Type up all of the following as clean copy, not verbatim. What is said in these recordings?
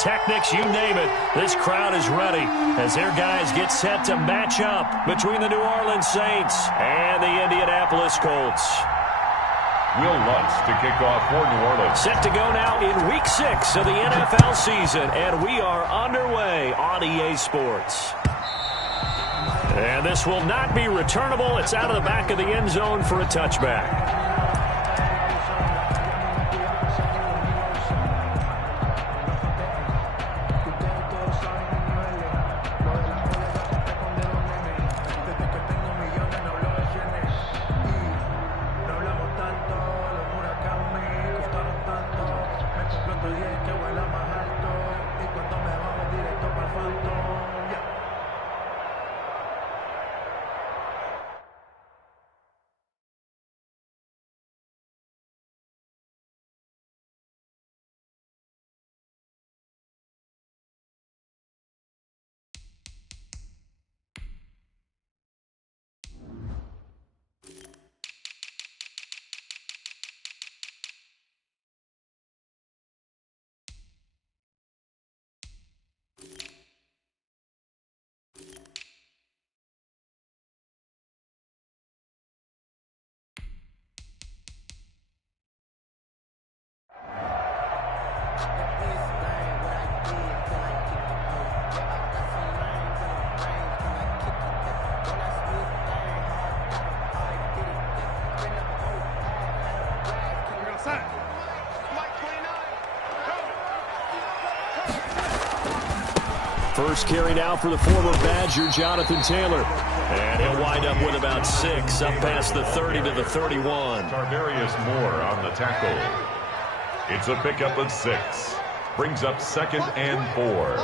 pyrotechnics, you name it. This crowd is ready as their guys get set to match up between the New Orleans Saints and the Indianapolis Colts. Will Lutz to kick off for New Orleans. Set to go now in Week 6 of the NFL season, and we are underway on EA Sports. And this will not be returnable. It's out of the back of the end zone for a touchback. First carry now for the former Badger, Jonathan Taylor. And he'll wind up with about 6, up past the 30 to the 31. Tarvarius Moore on the tackle. It's a pickup of 6. Brings up 2nd and 4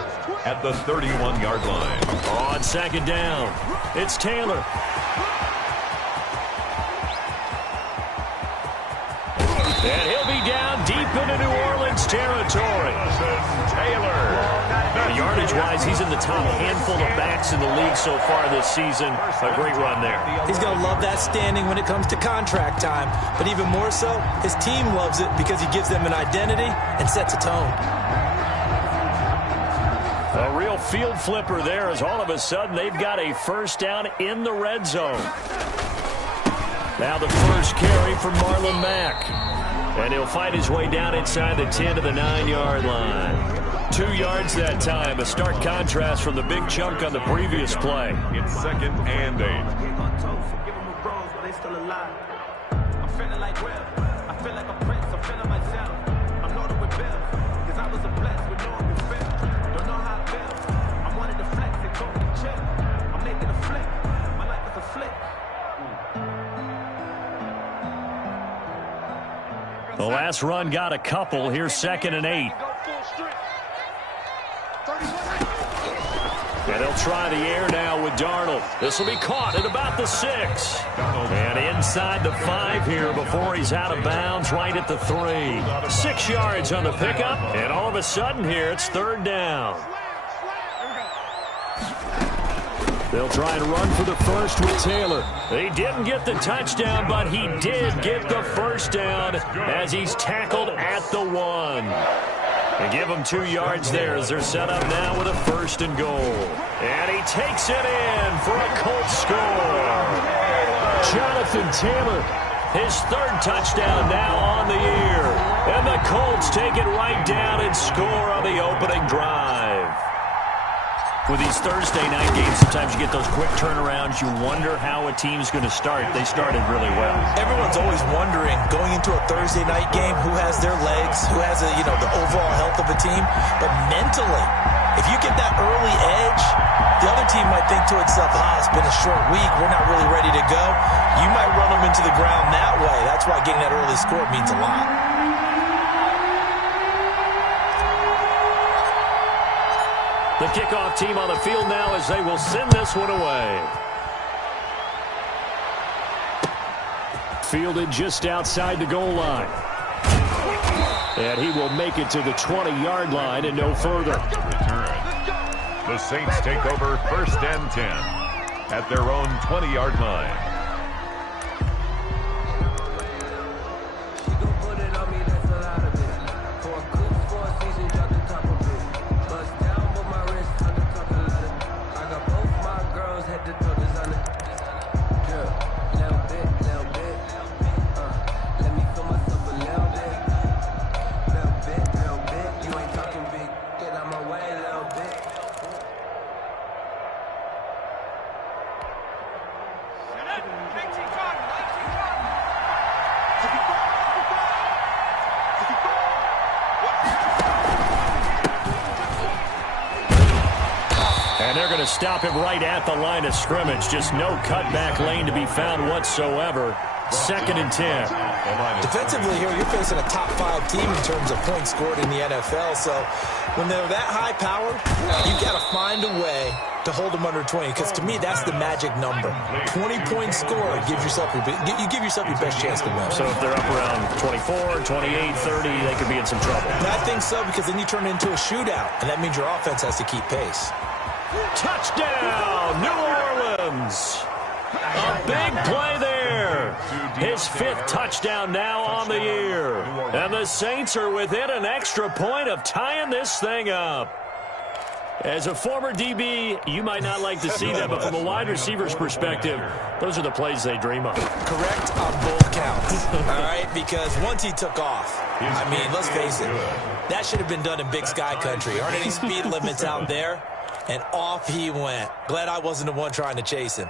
at the 31-yard line. On 2nd down, it's Taylor. And he'll be down deep into New Orleans territory. Taylor. Yardage-wise, he's in the top handful of backs in the league so far this season. A great run there. He's going to love that standing when it comes to contract time. But even more so, his team loves it because he gives them an identity and sets a tone. A real field flipper there as all of a sudden they've got a first down in the red zone. Now the first carry from Marlon Mack. And he'll fight his way down inside the 10 to the 9-yard line. 2 yards that time. A stark contrast from the big chunk on the previous play. It's 2nd and 8. I'm feeling like Will. I feel like a prince. I'm feeling myself. I'm loaded with bills. Because I was a blessed with no one to feel. Don't know how I feel. I wanted to flex and talk and chill. I'm making a flip. My life is a flick. The last run got a couple. Here's 2nd and 8. And they'll try the air now with Darnold. This will be caught at about the 6. And inside the 5 here before he's out of bounds right at the 3. 6 yards on the pickup. And all of a sudden here it's 3rd down. They'll try and run for the first with Taylor. He didn't get the touchdown, but he did get the first down as he's tackled at the 1. And give them 2 yards there as they're set up now with a 1st and goal. And he takes it in for a Colts score. Jonathan Taylor, his 3rd touchdown now on the year. And the Colts take it right down and score on the opening drive. With these Thursday night games, sometimes you get those quick turnarounds. You wonder how a team's going to start. They started really well. Everyone's always wondering, going into a Thursday night game, who has their legs, who has the overall health of a team. But mentally, if you get that early edge, the other team might think to itself, it's been a short week. We're not really ready to go. You might run them into the ground that way. That's why getting that early score means a lot. The kickoff team on the field now as they will send this one away. Fielded just outside the goal line. And he will make it to the 20-yard line and no further. Return. The Saints take over 1st and 10 at their own 20-yard line. And they're going to stop him right at the line of scrimmage. Just no cutback lane to be found whatsoever. 2nd and 10. Defensively here, you're facing a top 5 team in terms of points scored in the NFL. So when they're that high powered, you've got to find a way to hold them under 20. Because to me, that's the magic number. 20-point score gives yourself you give yourself your best chance to win. So if they're up around 24, 28, 30, they could be in some trouble. And I think so, because then you turn it into a shootout, and that means your offense has to keep pace. Touchdown, New Orleans. A big play there. His 5th touchdown now on the year. And the Saints are within an extra point of tying this thing up. As a former DB, you might not like to see that, but from a wide receiver's perspective, those are the plays they dream of. Correct on both counts, all right? Because once he took off, I mean, let's face it, that should have been done in Big Sky country. Aren't any speed limits out there? And off he went. Glad I wasn't the one trying to chase him.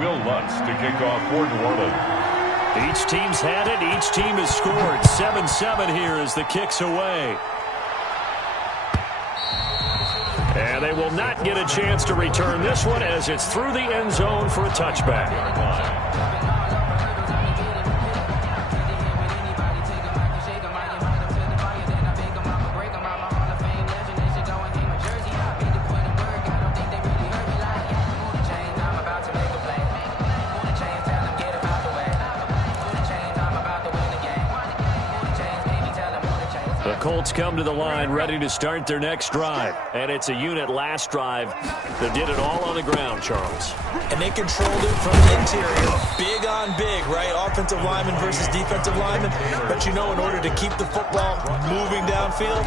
Will Lutz to kick off for New Orleans. Each team's had it. Each team has scored. 7-7 here as the kick's away. And they will not get a chance to return this one as it's through the end zone for a touchback. Colts come to the line ready to start their next drive. And it's a unit last drive that did it all on the ground, Charles. And they controlled it from the interior. Big on big, right? Offensive lineman versus defensive lineman. But you know, in order to keep the football moving downfield,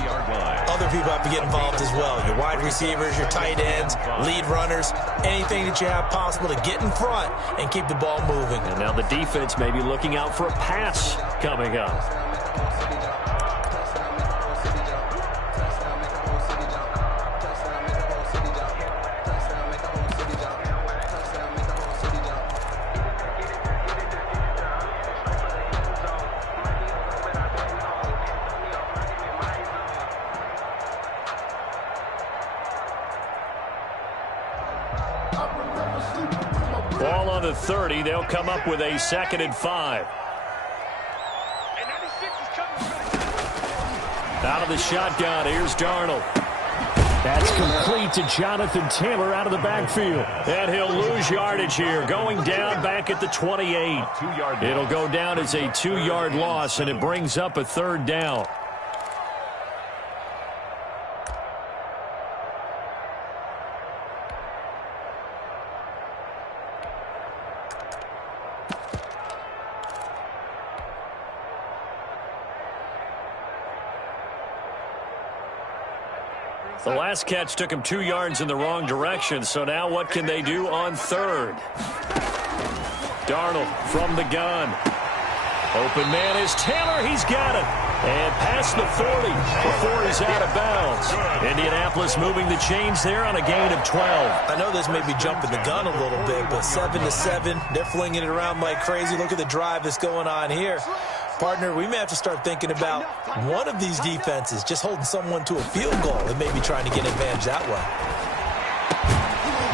other people have to get involved as well. Your wide receivers, your tight ends, lead runners, anything that you have possible to get in front and keep the ball moving. And now the defense may be looking out for a pass coming up. Ball on the 30. They'll come up with a 2nd and 5. Out of the shotgun, here's Darnold. That's complete to Jonathan Taylor out of the backfield. And he'll lose yardage here, going down back at the 28. It'll go down as a 2-yard loss, and it brings up a 3rd down. The last catch took him 2 yards in the wrong direction, so now what can they do on 3rd? Darnold from the gun. Open man is Taylor. He's got it. And past the 40 before he's out of bounds. Indianapolis moving the chains there on a gain of 12. I know this may be jumping the gun a little bit, but 7-7, they're flinging it around like crazy. Look at the drive that's going on here. Partner, we may have to start thinking about one of these defenses just holding someone to a field goal and maybe trying to get an advantage that way.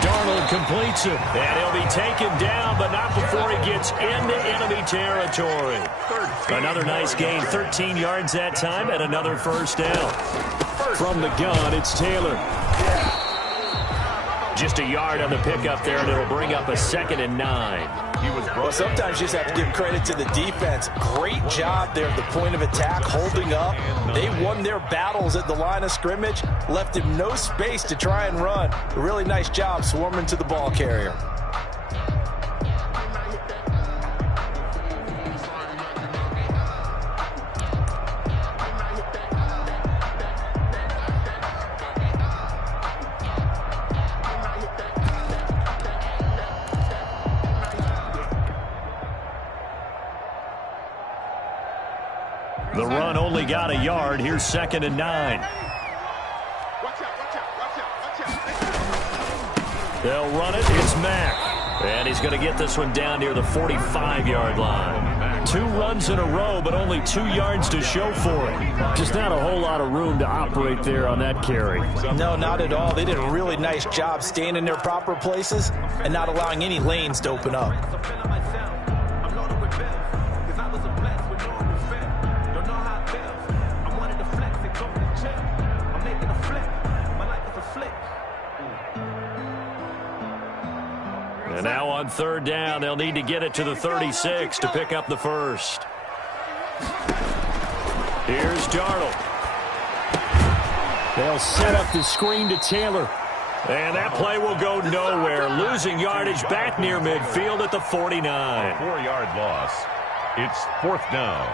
Darnold completes it, and he'll be taken down, but not before he gets into enemy territory. Another nice gain, 13 yards that time, and another 1st down. From the gun, it's Taylor. Just a yard on the pickup there, and it'll bring up a 2nd and 9. Well, sometimes you just have to give credit to the defense. Great job there at the point of attack, holding up. They won their battles at the line of scrimmage, left him no space to try and run. A really nice job swarming to the ball carrier. The run only got a yard. Here's 2nd and 9. They'll run it. It's Mack. And he's going to get this one down near the 45-yard line. 2 runs in a row, but only 2 yards to show for it. Just not a whole lot of room to operate there on that carry. No, not at all. They did a really nice job staying in their proper places and not allowing any lanes to open up. And now on 3rd down, they'll need to get it to the 36 to pick up the first. Here's Darnold. They'll set up the screen to Taylor. And that play will go nowhere. Losing yardage back near midfield at the 49. 4-yard loss. It's 4th down.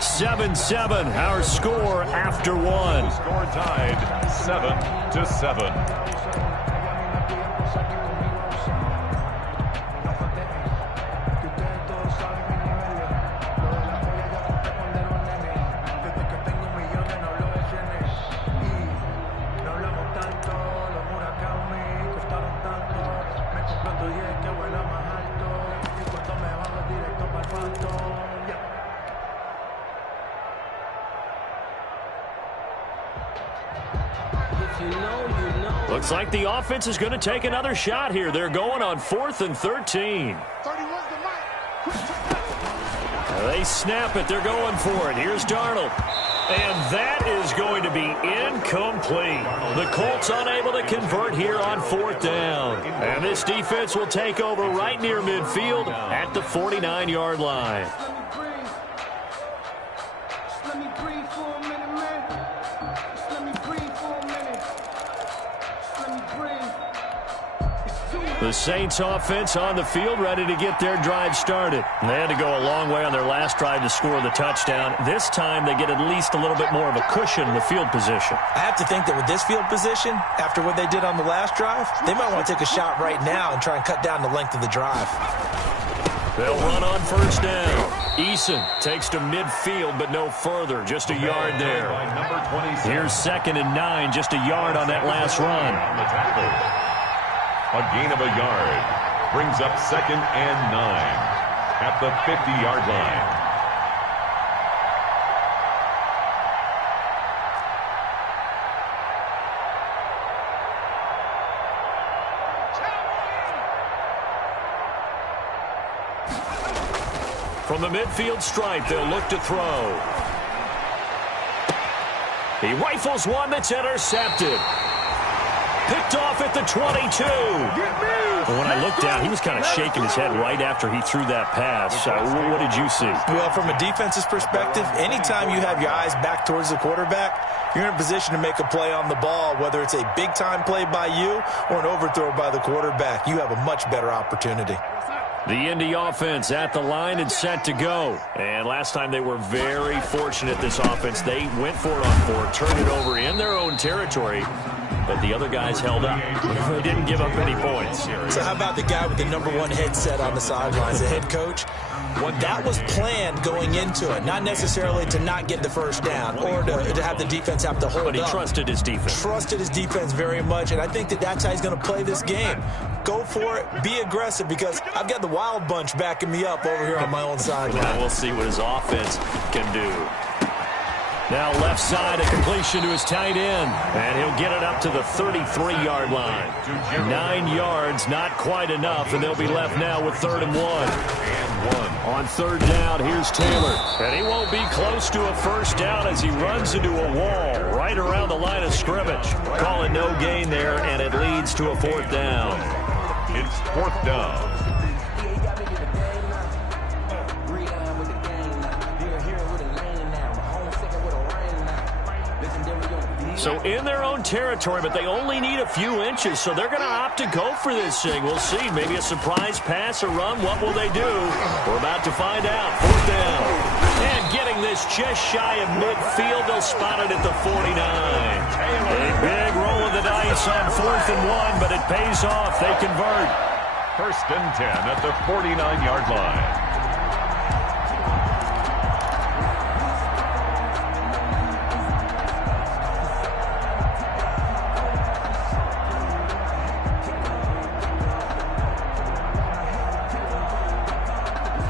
7-7, our score after 1. Score tied 7-7. Looks like the offense is going to take another shot here. They're going on 4th and 13. They snap it. They're going for it. Here's Darnold. And that is going to be incomplete. The Colts unable to convert here on 4th down. And this defense will take over right near midfield at the 49-yard line. The Saints offense on the field, ready to get their drive started. They had to go a long way on their last drive to score the touchdown. This time they get at least a little bit more of a cushion with field position. I have to think that with this field position, after what they did on the last drive, they might want to take a shot right now and try and cut down the length of the drive. They'll run on 1st down. Eason takes to midfield, but no further. Just a yard there. Here's 2nd and 9, just a yard on that last run. A gain of a yard brings up 2nd and 9 at the 50-yard line. From the midfield stripe, they'll look to throw. He rifles one that's intercepted. Picked off at the 22. When I looked down, he was kind of shaking his head right after he threw that pass. What did you see? Well, from a defense's perspective, anytime you have your eyes back towards the quarterback, you're in a position to make a play on the ball, whether it's a big-time play by you or an overthrow by the quarterback. You have a much better opportunity. The Indy offense at the line and set to go. And last time they were very fortunate, this offense. They went for it on 4, turned it over in their own territory. But the other guys held up. They didn't give up any points. So how about the guy with the #1 headset on the sidelines, the head coach? That was planned going into it, not necessarily to not get the first down or to have the defense have to hold up. But he trusted his defense. Trusted his defense very much, and I think that's how he's going to play this game. Go for it, be aggressive, because I've got the wild bunch backing me up over here on my own sideline. Now we'll see what his offense can do. Now left side, a completion to his tight end. And he'll get it up to the 33-yard line. 9 yards, not quite enough, and they'll be left now with 3rd and 1. On 3rd down, here's Taylor. And he won't be close to a first down as he runs into a wall right around the line of scrimmage. Call it no gain there, and it leads to a 4th down. It's 4th down. So in their own territory, but they only need a few inches, so they're going to opt to go for this thing. We'll see. Maybe a surprise pass or run. What will they do? We're about to find out. 4th down. And getting this just shy of midfield, they'll spot it at the 49. A big roll of the dice on 4th and 1, but it pays off. They convert. 1st and 10 at the 49-yard line.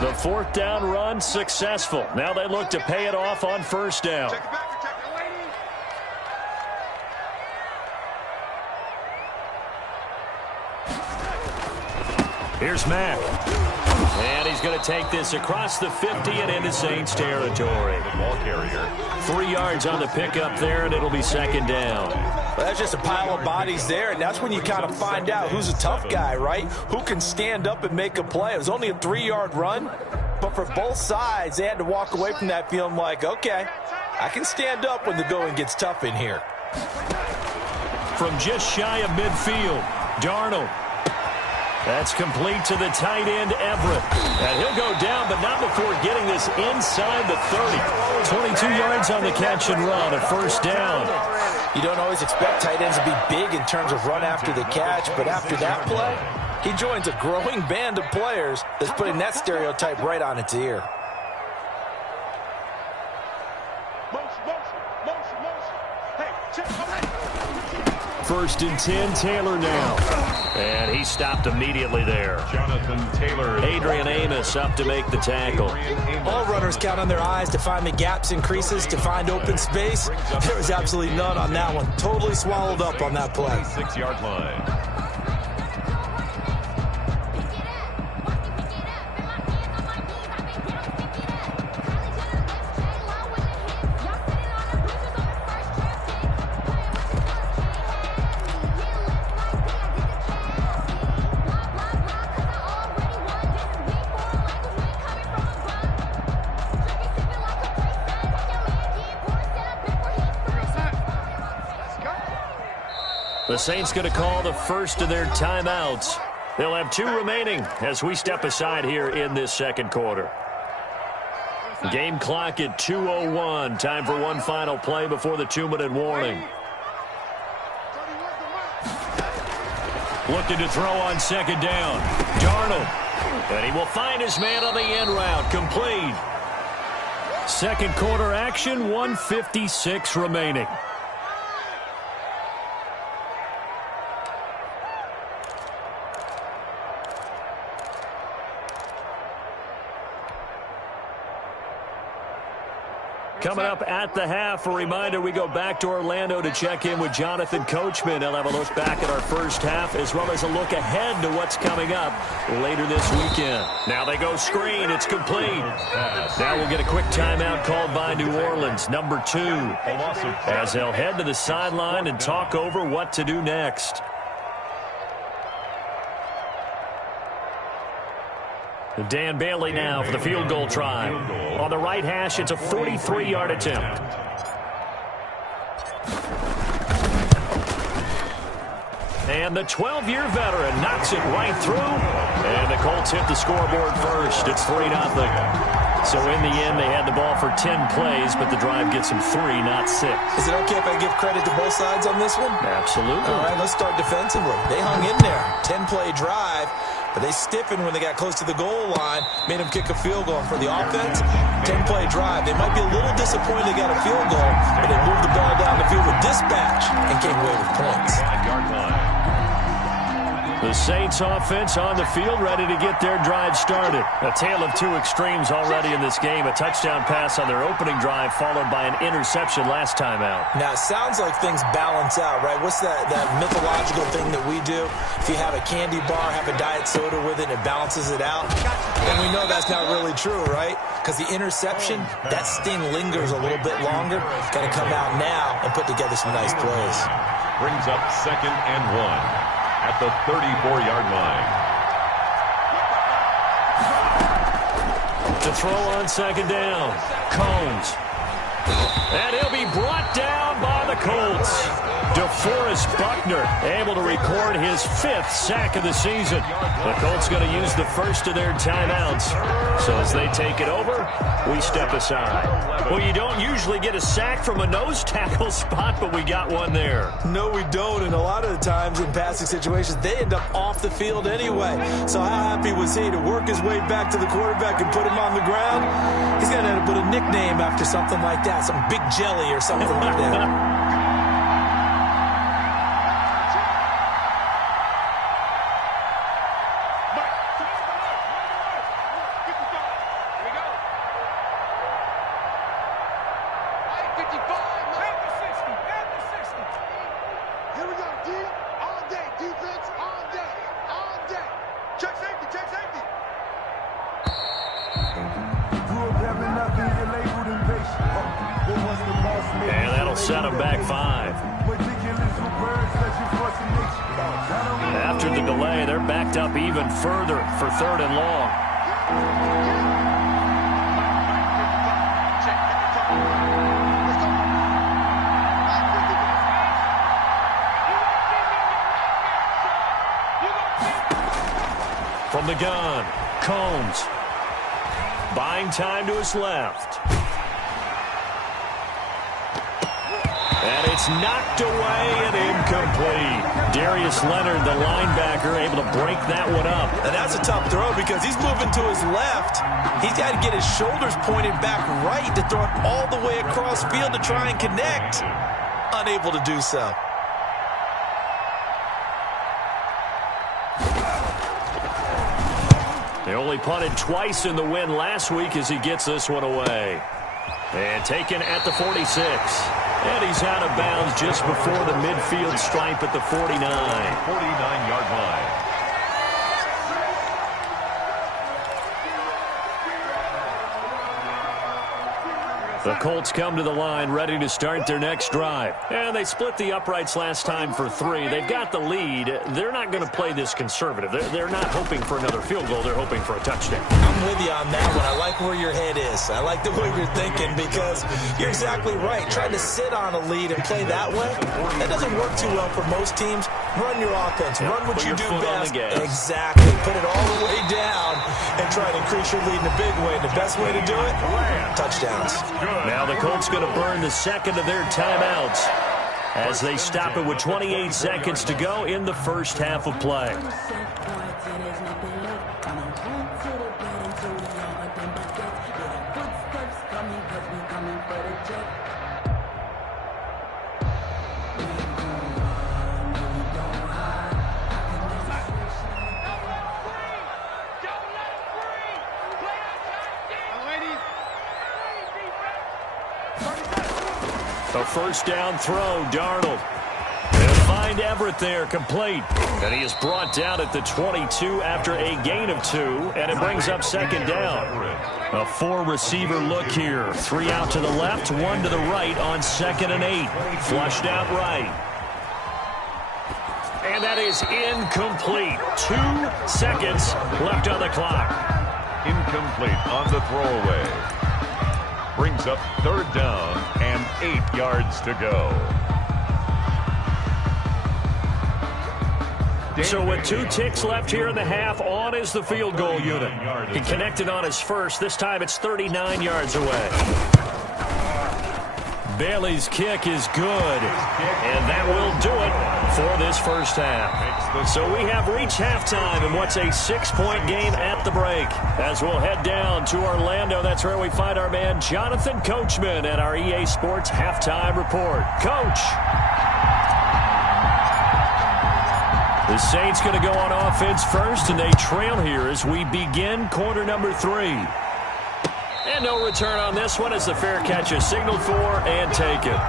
The fourth down run successful. Now they look to pay it off on first down. Here's Mack. And he's going to take this across the 50 and into Saints territory. The ball carrier. 3 yards on the pickup there, and it'll be second down. Well, that's just a pile of bodies there, and that's when you kind of find out who's a tough guy, right? Who can stand up and make a play. It was only a 3-yard run, but for both sides, they had to walk away from that feeling like, okay, I can stand up when the going gets tough in here. From just shy of midfield, Darnold. That's complete to the tight end, Everett. And he'll go down, but not before getting this inside the 30. 22 yards on the catch and run, a first down. You don't always expect tight ends to be big in terms of run after the catch, but after that play, he joins a growing band of players that's putting that stereotype right on its ear. First and 10, Taylor now. And he stopped immediately there. Jonathan Taylor. Adrian Amos up to make the tackle. All runners count on their eyes to find the gaps and creases, to find open space. There was absolutely none on that one. Totally swallowed up on that play. 6-yard line. The Saints going to call the first of their timeouts. They'll have 2 remaining as we step aside here in this second quarter. Game clock at 2:01. Time for one final play before the 2-minute warning. Looking to throw on second down. Darnold. And he will find his man on the end route. Complete. Second quarter action, 1:56 remaining. Coming up at the half, a reminder, we go back to Orlando to check in with Jonathan Coachman. He'll have a look back at our first half as well as a look ahead to what's coming up later this weekend. Now they go screen. It's complete. Now we'll get a quick timeout called by New Orleans, number 2, as they'll head to the sideline and talk over what to do next. Dan Bailey now for the field goal try. On the right hash, it's a 43-yard attempt. And the 12-year veteran knocks it right through. And the Colts hit the scoreboard first. It's 3-0. So in the end, they had the ball for 10 plays, but the drive gets them 3, not 6. Is it okay if I give credit to both sides on this one? Absolutely. All right, let's start defensively. They hung in there. 10-play drive. But they stiffened when they got close to the goal line, made them kick a field goal. And for the offense, 10-play drive. They might be a little disappointed they got a field goal, but they moved the ball down the field with dispatch and came away with points. 5-yard line. The Saints offense on the field ready to get their drive started. A tale of 2 extremes already in this game. A touchdown pass on their opening drive followed by an interception last time out. Now, it sounds like things balance out, right? What's that mythological thing that we do? If you have a candy bar, have a diet soda with it, and it balances it out. And we know that's not really true, right? Because the interception, that sting lingers a little bit longer. Got to come out now and put together some nice plays. Brings up 2nd and 1. At the 34-yard line. To throw on second down, Combs. And he'll be brought down by the Colts. DeForest Buckner able to record his 5th sack of the season. The Colts going to use the first of their timeouts. So as they take it over, we step aside. Well, you don't usually get a sack from a nose tackle spot, but we got one there. No, we don't, and a lot of the times in passing situations, they end up off the field anyway. So how happy was he to work his way back to the quarterback and put him on the ground? He's going to end up with a nickname after something like that, some Big Jelly or something like that. set them back 5. After the delay, they're backed up even further for 3rd and long. From the gun, Combs. Buying time to his left. And it's knocked away and incomplete. Darius Leonard, the linebacker, able to break that one up. And that's a tough throw because he's moving to his left. He's got to get his shoulders pointed back right to throw it all the way across field to try and connect. Unable to do so. They only punted twice in the win last week as he gets this one away. And taken at the 46. And he's out of bounds just before the midfield stripe at the 49. 49-yard line. The Colts come to the line ready to start their next drive. And they split the uprights last time for 3. They've got the lead. They're not going to play this conservative. They're not hoping for another field goal. They're hoping for a touchdown. I'm with you on that one. I like where your head is. I like the way you're thinking because you're exactly right. Trying to sit on a lead and play that way, that doesn't work too well for most teams. Run your offense. Run what you do best. Exactly. Put it all the way down and try to increase your lead in a big way. And the best way to do it, touchdowns. Now the Colts going to burn the second of their timeouts as they stop it with 28 seconds to go in the first half of play. A first down throw, Darnold. They'll find Everett there, complete. And he is brought down at the 22 after a gain of 2, and it brings up second down. A 4-receiver look here. 3 out to the left, 1 to the right on 2nd and 8. Flushed out right. And that is incomplete. 2 seconds left on the clock. Incomplete on the throwaway. Brings up 3rd down and 8 yards to go. So with 2 ticks left here in the half, on is the field goal unit. He connected on his first. This time it's 39 yards away. Bailey's kick is good, and that will do it for this first half. So we have reached halftime in what's a 6-point game at the break. As we'll head down to Orlando, that's where we find our man Jonathan Coachman at our EA Sports Halftime Report. Coach. The Saints going to go on offense first, and they trail here as we begin quarter number 3. And no return on this one as the fair catch is signaled for and taken.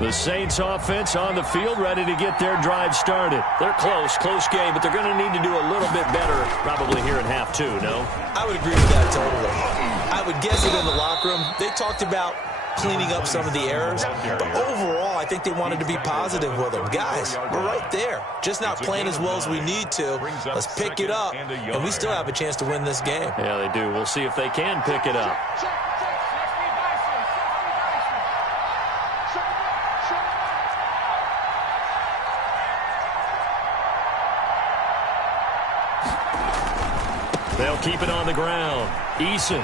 The Saints offense on the field, ready to get their drive started. They're close game, but they're going to need to do a little bit better probably here in half 2, no? I would agree with that totally. I would guess it in the locker room. They talked about cleaning up some of the errors, but overall, I think they wanted to be positive with them. Guys, we're right there. Just not playing as well as we need to. Let's pick it up, and we still have a chance to win this game. Yeah, they do. We'll see if they can pick it up. They'll keep it on the ground. Eason.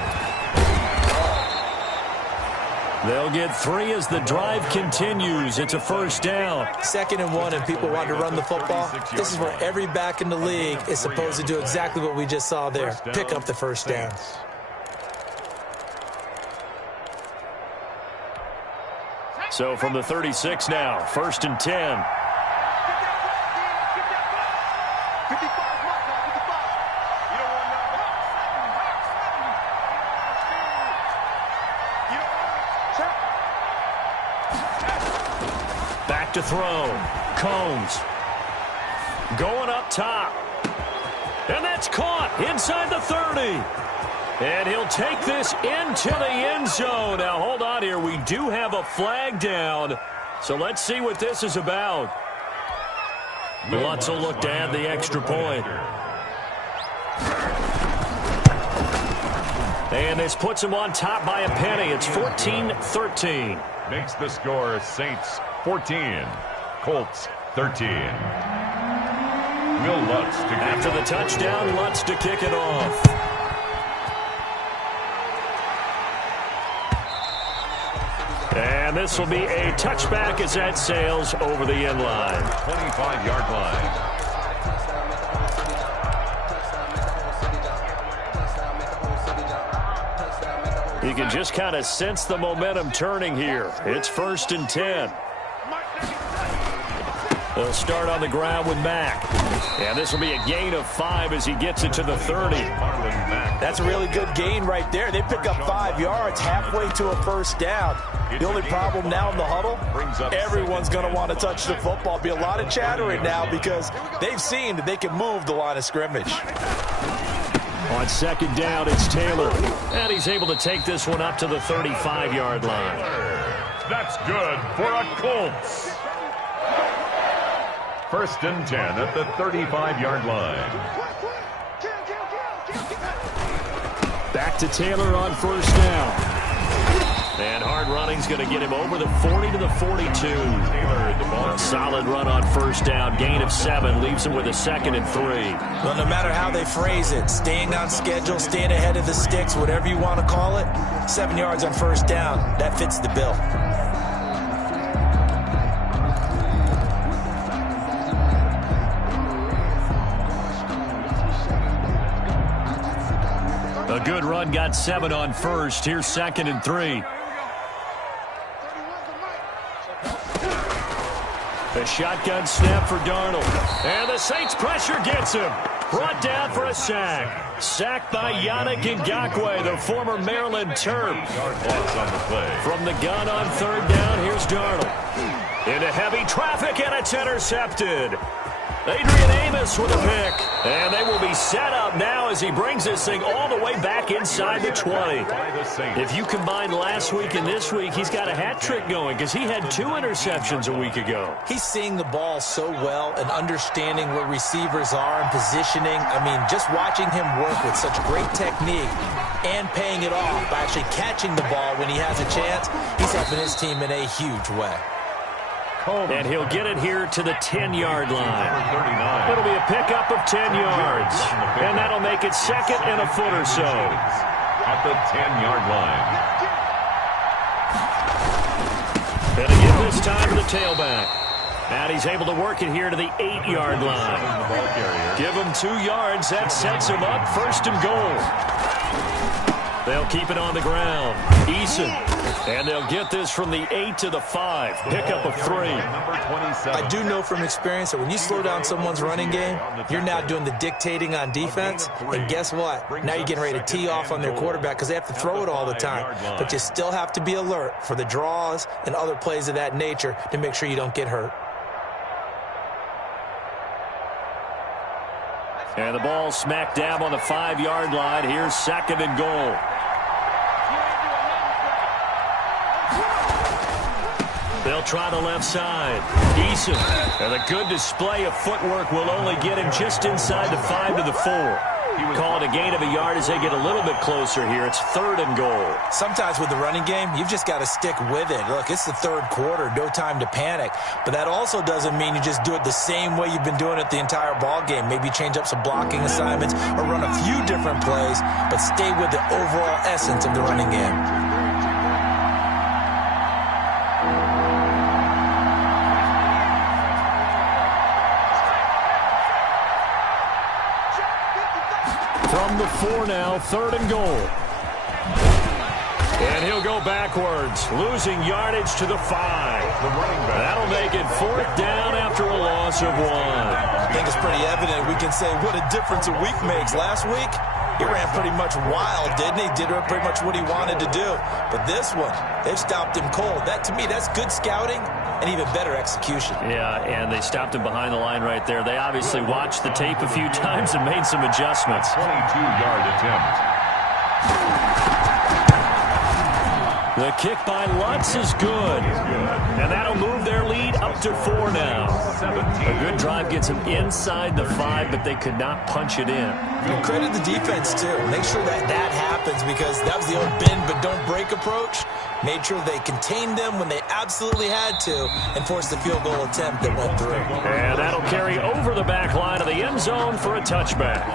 They'll get 3 as the drive continues. It's a first down. 2nd and 1, and people want to run the football. This is where every back in the league is supposed to do exactly what we just saw there. Pick up the first down. So from the 36 now, 1st and 10. Back to throw. Combs. Going up top. And that's caught inside the 30. And he'll take this into the end zone. Now, hold on here. We do have a flag down. So let's see what this is about. Lutz will look to add the extra point. And this puts him on top by a penny. It's 14-13. Makes the score Saints 14, Colts 13. Will Lutz to kick after the touchdown, Lutz to kick it off. And this will be a touchback as that sails over the end line. 25-yard line. You can just kind of sense the momentum turning here. It's 1st and 10. They'll start on the ground with Mack. And this will be a gain of 5 as he gets it to the 30. That's a really good gain right there. They pick up 5 yards halfway to a first down. The only problem now in the huddle, everyone's going to want to touch the football. Be a lot of chattering now because they've seen that they can move the line of scrimmage. On 2nd down, it's Taylor. And he's able to take this one up to the 35-yard line. That's good for a Colts. 1st and 10 at the 35-yard line. Back to Taylor on 1st down. And hard running's going to get him over the 40 to the 42. A solid run on 1st down. Gain of 7 leaves him with a 2nd and 3. Well, no matter how they phrase it, staying on schedule, staying ahead of the sticks, whatever you want to call it, 7 yards on 1st down, that fits the bill. A good run, got 7 on 1st. Here's 2nd and 3. The shotgun snap for Darnold. And the Saints pressure gets him. Brought down for a sack. Sacked by Yannick Ngakoue, the former Maryland Terp. From the gun on 3rd down, here's Darnold. Into heavy traffic, and it's intercepted. Adrian Amos with a pick. And they will be set up now as he brings this thing all the way back inside the 20. If you combine last week and this week, he's got a hat trick going because he had 2 interceptions a week ago. He's seeing the ball so well and understanding where receivers are and positioning. I mean, just watching him work with such great technique and paying it off by actually catching the ball when he has a chance, he's helping his team in a huge way. And he'll get it here to the 10-yard line. It'll be a pickup of 10 yards. And that'll make it 2nd and a foot or so. At the 10-yard line. And again this time to the tailback. And he's able to work it here to the 8-yard line. Give him 2 yards. That sets him up 1st and goal. They'll keep it on the ground. Eason. And they'll get this from the 8 to the 5. Pickup of 3. I do know from experience that when you slow down someone's running game, you're now doing the dictating on defense. And guess what? Now you're getting ready to tee off on their quarterback because they have to throw it all the time. But you still have to be alert for the draws and other plays of that nature to make sure you don't get hurt. And the ball smack dab on the 5-yard line. Here's 2nd and goal. They'll try the left side. Eason. And a good display of footwork will only get him just inside the 5 to the 4. Call it a gain of a yard as they get a little bit closer here. It's 3rd and goal. Sometimes with the running game, you've just got to stick with it. Look, it's the 3rd quarter. No time to panic. But that also doesn't mean you just do it the same way you've been doing it the entire ball game. Maybe change up some blocking assignments or run a few different plays, but stay with the overall essence of the running game. From the 4 now, 3rd and goal. And he'll go backwards, losing yardage to the 5. That'll make it 4th down after a loss of 1. I think it's pretty evident. We can say what a difference a week makes. Last week, he ran pretty much wild, didn't he? Did pretty much what he wanted to do. But this one, they've stopped him cold. That, to me, that's good scouting and even better execution. Yeah, and they stopped him behind the line right there. They obviously watched the tape a few times and made some adjustments. 22-yard attempt. The kick by Lutz is good. And that'll move their lead up to 4 now. A good drive gets them inside the 5, but they could not punch it in. And credit the defense, too. Make sure that happens, because that was the old bend but don't break approach. Made sure they contained them when they absolutely had to and forced the field goal attempt that went through. And that'll carry over the back line of the end zone for a touchback.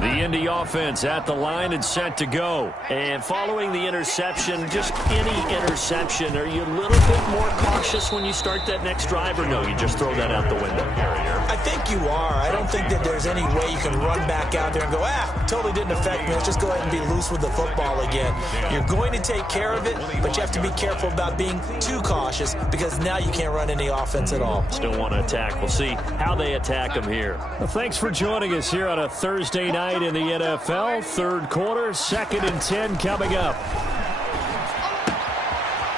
The Indy offense at the line and set to go. And following the interception, just any interception, are you a little bit more cautious when you start that next drive, or no, you just throw that out the window? I think you are. I don't think that there's any way you can run back out there and go, totally didn't affect me. Let's just go ahead and be loose with the football again. You're going to take care of it, but you have to be careful about being too cautious, because now you can't run any offense at all. Still want to attack. We'll see how they attack them here. Well, thanks for joining us here on a Thursday night in the NFL. Third quarter, 2nd and 10 coming up.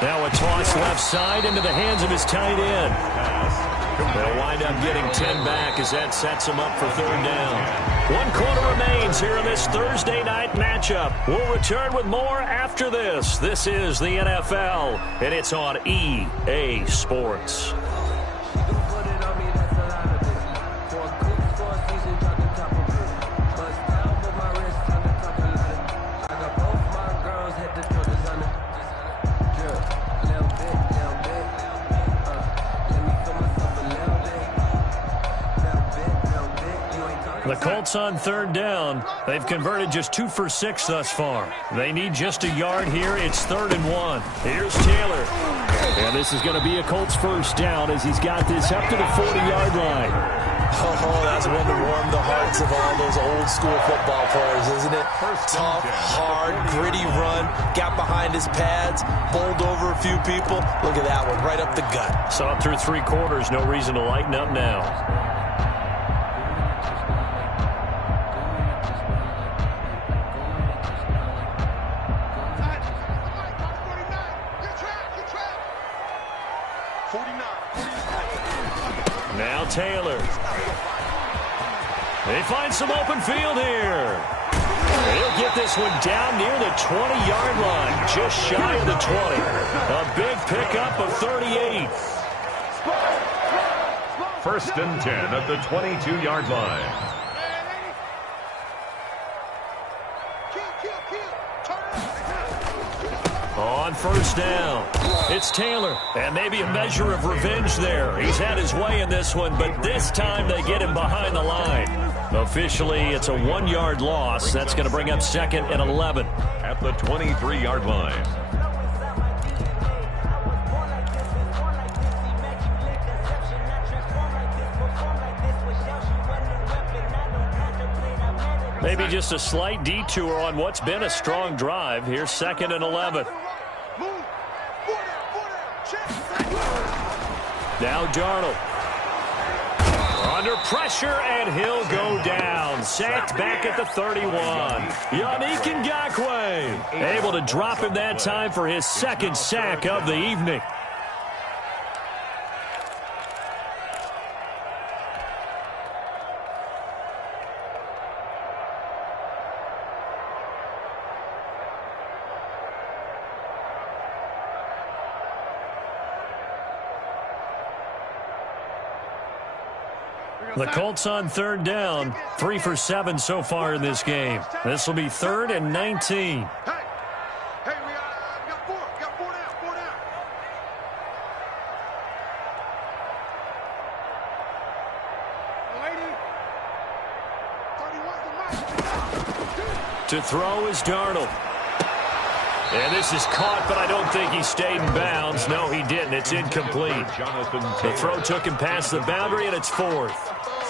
Now a toss left side into the hands of his tight end. They'll wind up getting 10 back as that sets them up for 3rd down. 1 quarter remains here in this Thursday night matchup. We'll return with more after this. This is the NFL, and it's on EA Sports. The Colts on 3rd down. They've converted just 2 for 6 thus far. They need just a yard here. It's 3rd and 1. Here's Taylor. And this is going to be a Colts 1st down as he's got this up to the 40-yard line. Oh, that's one to warm the hearts of all those old school football players, isn't it? Tough, hard, gritty run. Got behind his pads, bowled over a few people. Look at that one, right up the gut. Saw it through 3 quarters. No reason to lighten up now. Now Taylor. They find some open field here. He'll get this one down near the 20-yard line, just shy of the 20. A big pickup of 38. 1st and 10 at the 22-yard line. On 1st down, it's Taylor, and maybe a measure of revenge there. He's had his way in this one, but this time they get him behind the line. Officially, it's a 1-yard loss. That's going to bring up 2nd and 11. At the 23-yard line. Maybe just a slight detour on what's been a strong drive. Here's 2nd and 11. Now Darnold. Under pressure, and he'll go down. Sacked back at the 31. Yannick Ngakoue able to drop him that time for his 2nd sack of the evening. The Colts on 3rd down, 3 for 7 so far in this game. This will be 3rd and 19. We got 4 down. To throw is Darnold. And this is caught, but I don't think he stayed in bounds. No, he didn't. It's incomplete. The throw took him past the boundary, and it's 4th.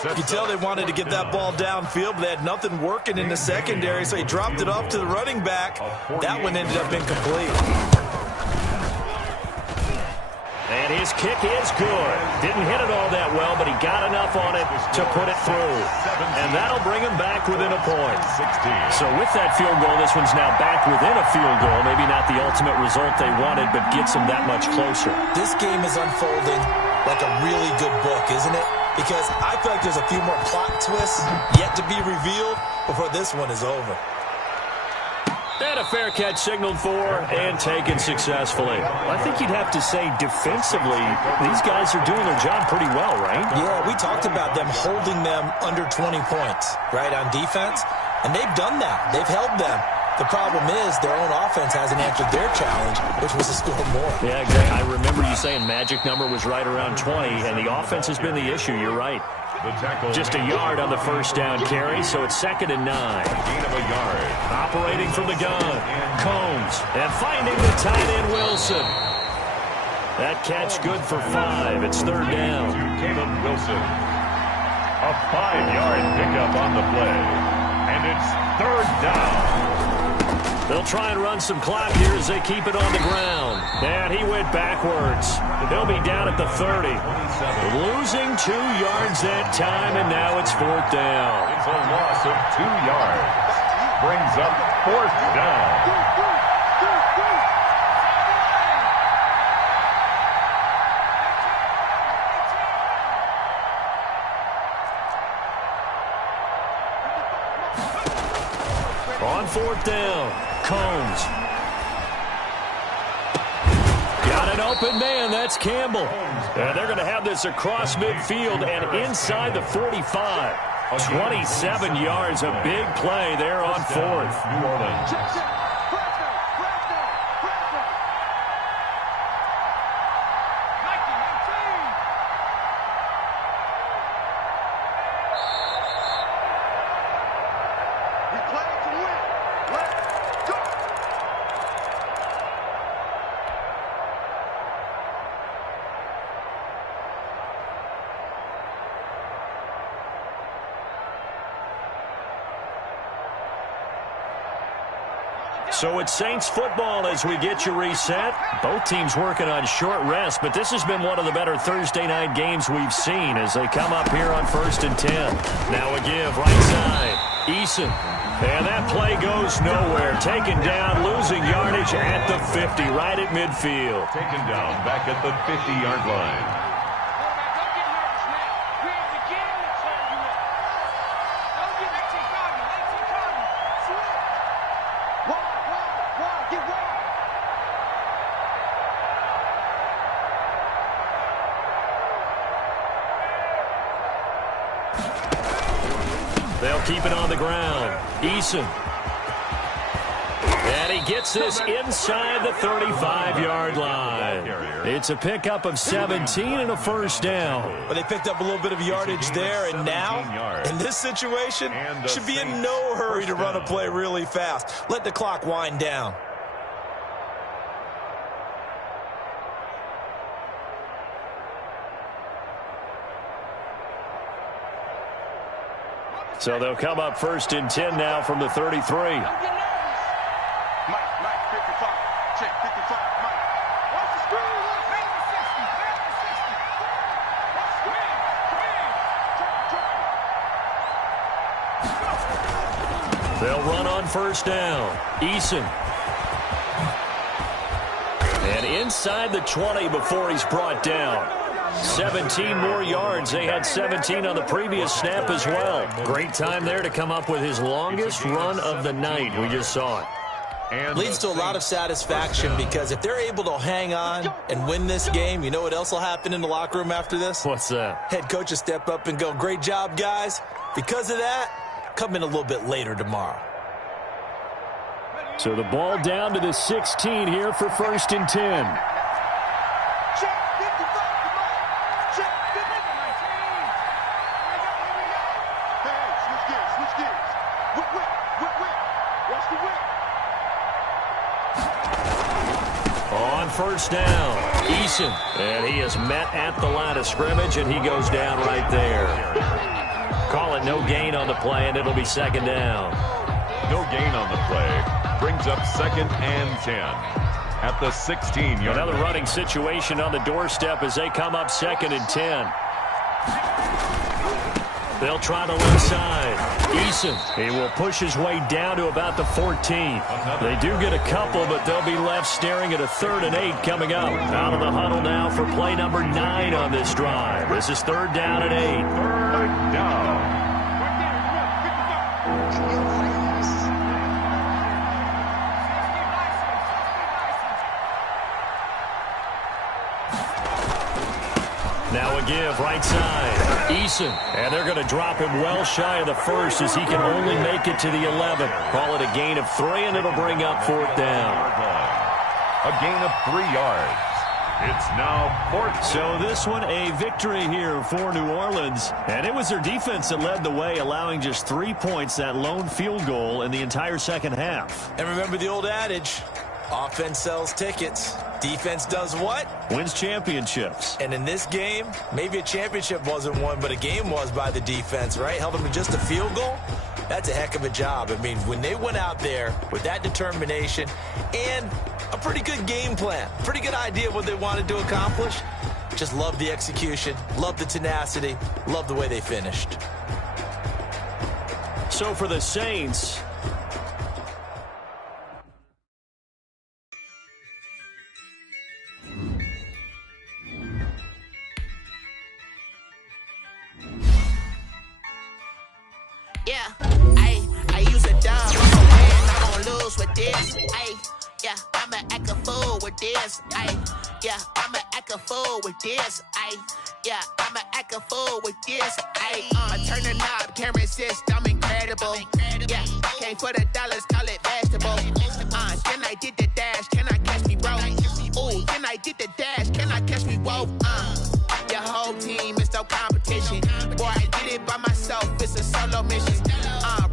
You can tell they wanted to get that ball downfield, but they had nothing working in the secondary, so he dropped it off to the running back. That one ended up incomplete. And his kick is good. Didn't hit it all that well, but he got enough on it to put it through. And that'll bring him back within a point. So with that field goal, this one's now back within a field goal. Maybe not the ultimate result they wanted, but gets them that much closer. This game is unfolding like a really good book, isn't it? Because I feel like there's a few more plot twists yet to be revealed before this one is over. And a fair catch signaled for and taken successfully. I think you'd have to say defensively, these guys are doing their job pretty well, right? Yeah, we talked about them holding them under 20 points, right, on defense. And they've done that. They've held them. The problem is their own offense hasn't answered their challenge, which was to score more. Yeah, exactly. I remember you saying magic number was right around 20, and the offense has been the issue. You're right. Just a yard on the first down carry, so it's 2nd and 9. Gain of a yard. Operating from the gun, Combs, and finding the tight end Wilson. That catch good for 5. It's 3rd down. To Caleb Wilson. A 5-yard pickup on the play. And it's 3rd down. They'll try and run some clock here as they keep it on the ground. And he went backwards. They'll be down at the 30. Losing 2 yards that time, and now it's 4th down. It's a loss of 2 yards. Brings up 4th down. On 4th down, Combs. Got an open man, that's Campbell. And they're going to have this across midfield and inside the 45. 27 yards, a big play there on 4th. New Orleans. So it's Saints football as we get you reset. Both teams working on short rest, but this has been one of the better Thursday night games we've seen as they come up here on 1st and 10. Now a give, right side, Eason. And that play goes nowhere. Taken down, losing yardage at the 50, right at midfield. Taken down back at the 50-yard line. They'll keep it on the ground. Eason. And he gets this inside the 35-yard line. It's a pickup of 17 and a 1st down. But they picked up a little bit of yardage there, and now, in this situation, should be in no hurry to run a play really fast. Let the clock wind down. So they'll come up 1st and 10 now from the 33. Mike, 55. Check 55. Mike. Watch the screen. Back to 60. Back to 60. They'll run on 1st down. Eason. And inside the 20 before he's brought down. 17 more yards. They had 17 on the previous snap as well. Great time there to come up with his longest run of the night. We just saw it. And leads to a lot of satisfaction because if they're able to hang on and win this game, you know what else will happen in the locker room after this? What's that? Head coach will step up and go, great job, guys. Because of that, come in a little bit later tomorrow. So the ball down to the 16 here for 1st and 10. On 1st down, Eason. And he is met at the line of scrimmage, and he goes down right there. call it no gain on the play, and it'll be second down. No gain on the play. Brings up 2nd and 10 at the 16-yard. Another running situation on the doorstep as they come up 2nd and 10. They'll try the left side. Eason, he will push his way down to about the 14. They do get a couple, but they'll be left staring at a 3rd and 8 coming up. Out of the huddle now for play number 9 on this drive. This is 3rd down and 8. 3rd down. Now a give, right side. Eason, and they're going to drop him well shy of the 1st as he can only make it to the 11. Call it a gain of 3, and it'll bring up 4th down. A gain of 3 yards. It's now 4th. So this one a victory here for New Orleans, and it was their defense that led the way, allowing just 3 points, that lone field goal in the entire second half. And remember the old adage, offense sells tickets. Defense does what? Wins championships. And in this game, maybe a championship wasn't won, but a game was by the defense, right? Held them to just a field goal. That's a heck of a job. I mean, when they went out there with that determination and a pretty good game plan, pretty good idea of what they wanted to accomplish, just love the execution, love the tenacity, love the way they finished. So for the Saints, yeah, I use a dub. I'm gonna win, I'm gonna lose with this. Yeah, I'ma act a fool with this. Yeah, I'ma act a fool with this. Yeah, I'ma act a fool with this. I turn the knob, can't resist, I'm incredible. Yeah, came for the dollars, call it vegetable. Then I did the dash, can I catch me, bro? Ooh, then I did the dash, can I catch me, whoa? Your whole team is no competition. Boy, I did it by myself, it's a solo mission.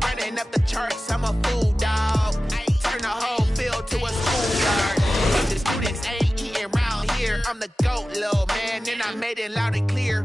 Running up the charts, I'm a fool, dog. Turn the whole field to a schoolyard. If the students ain't eating around here, I'm the GOAT, little man, and I made it loud and clear.